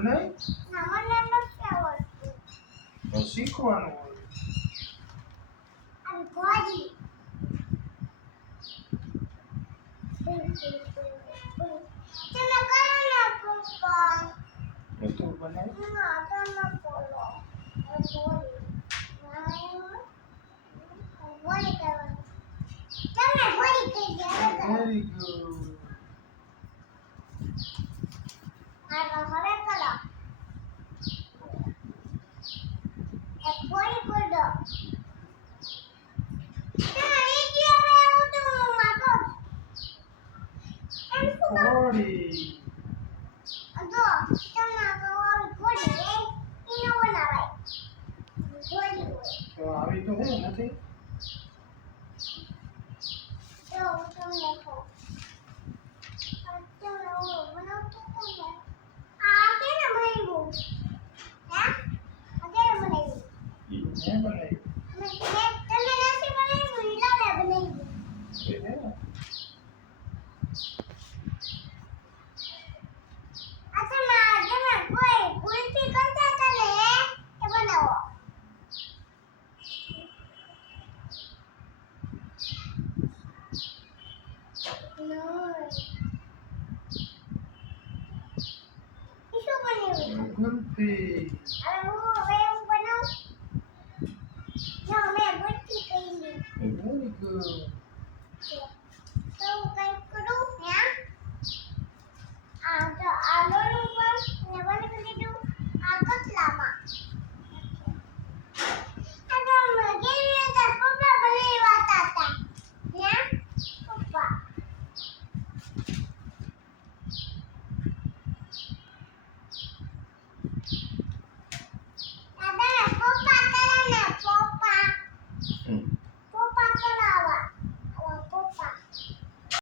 બનાય મને નથી આવડતું. તો શીખવાનું હોય. આ ઘોડી. તમે કરો ને પપ્પા. તું બનાય ના તમે બોલો. ઘોડી. ઘોડી કરવાનું. તમે ઘોડી કરી દે. Very good. હા હવે કરો. એક ઘોડી કરી દો. ઘોડી તો આવી તો હે નથી ઈ મેં બનાવી છે ને ગુલ્ફી વેરી ગુડ